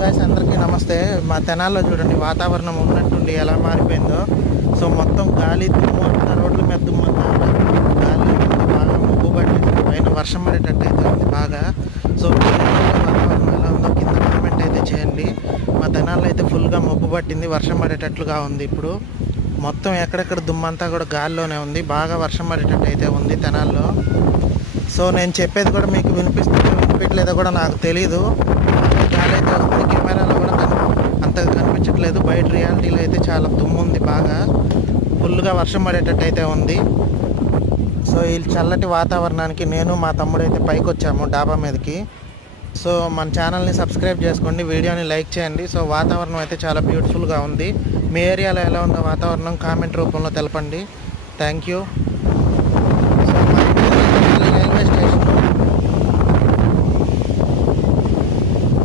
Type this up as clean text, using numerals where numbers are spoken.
Guys, అందరికీ నమస్తే. మా తెనాల్లో చూడండి వాతావరణం ఉన్నట్టుండి ఎలా మారిపోయిందో. సో మొత్తం గాలి దుమ్ము అంతా రోడ్ల మీద దుమ్ము అంతా గాలి బాగా మబ్బు పట్టేసి పైన వర్షం పడేటట్టు అయితే ఉంది బాగా. సో వాతావరణం ఎలా ఉందో కింద కామెంట్ అయితే చేయండి. మా తెనాల్లో అయితే ఫుల్గా మబ్బు పట్టింది, వర్షం పడేటట్లుగా ఉంది. ఇప్పుడు మొత్తం ఎక్కడెక్కడ దుమ్మంతా కూడా గాలిలోనే ఉంది, బాగా వర్షం పడేటట్టు అయితే ఉంది తెనాల్లో. సో నేను చెప్పేది కూడా మీకు వినిపించలేదో కూడా నాకు తెలీదు. గాలి అయితే వస్తుంది, కెమెరాలో కూడా అంతగా కనిపించట్లేదు. బయట రియాలిటీలో అయితే చాలా దుమ్ము ఉంది, బాగా ఫుల్గా వర్షం పడేటట్టు అయితే ఉంది. సో ఈ చల్లటి వాతావరణానికి నేను మా తమ్ముడు అయితే పైకి వచ్చాము డాబా మీదకి. సో మన ఛానల్ని సబ్స్క్రైబ్ చేసుకోండి, వీడియోని లైక్ చేయండి. సో వాతావరణం అయితే చాలా బ్యూటిఫుల్గా ఉంది. మీ ఏరియాలో ఎలా ఉందో వాతావరణం కామెంట్ రూపంలో తెలపండి. Thank you.